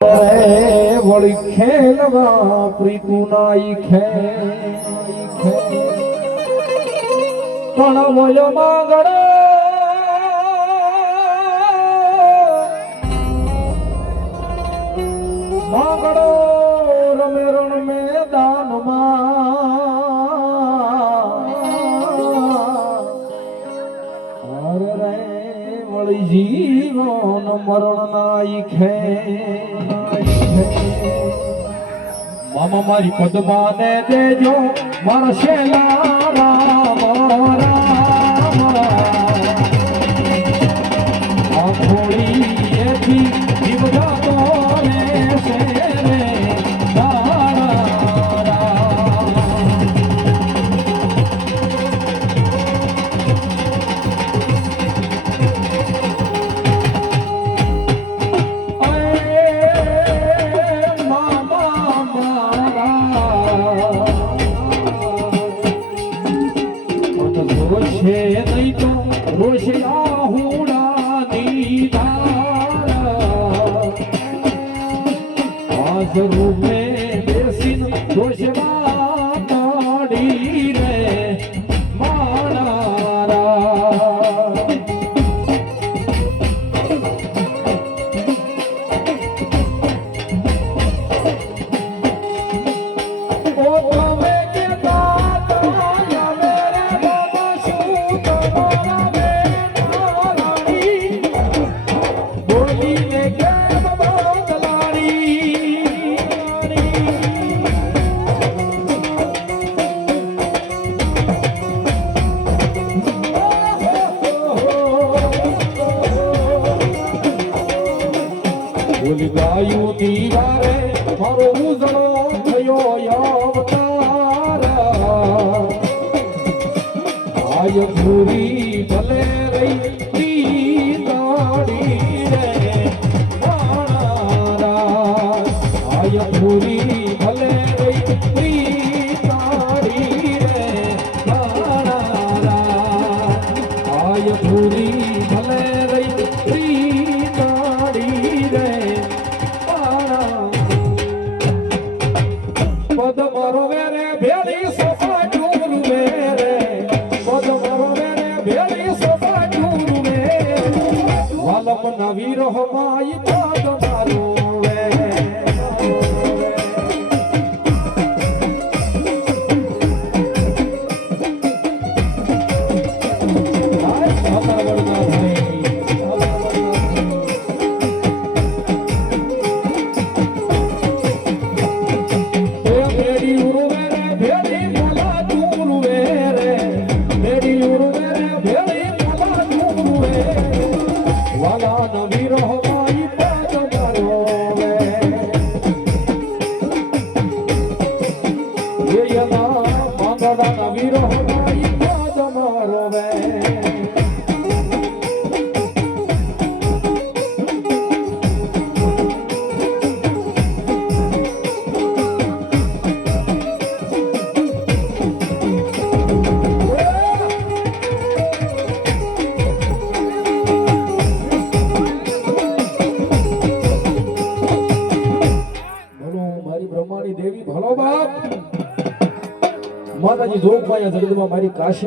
વળી ખેલવા પ્રીતુ નાઈ ખે પણ વયો માંગડો માંગડો રમે રણ મેદાનમાં રે વળી જીવન મરણ નાઈ ખે મામા મારી પદ્માને દેજો મારા શેલા રામ રામ આ થોડી એથી જીવતો રે શેરે રૂમે બેસીન દોષવા પાડી રે મારા ઓ તમે કે તાતા મેરે બાબા શું તમારા બેનારાણી બોલીને કે બોલી ગાયું દીવારે મારો ઉજળો થયો અવતાર આય પૂરી ભલે રહી દાડી રે મારા આય પૂરી ભલે રહી દાડી રે મારા આય પૂરી ભલે રહી દાડી રે પદમરો વેરે ભેળી સોફા ડુરુ વેરે પદમરો વેરે ભેળી સોફા ડુરુ વેરે વાલમ નવી રહમાઈ પદમરો વેરે માતાજી જોગભાઈ જગદમાં મારી કાશી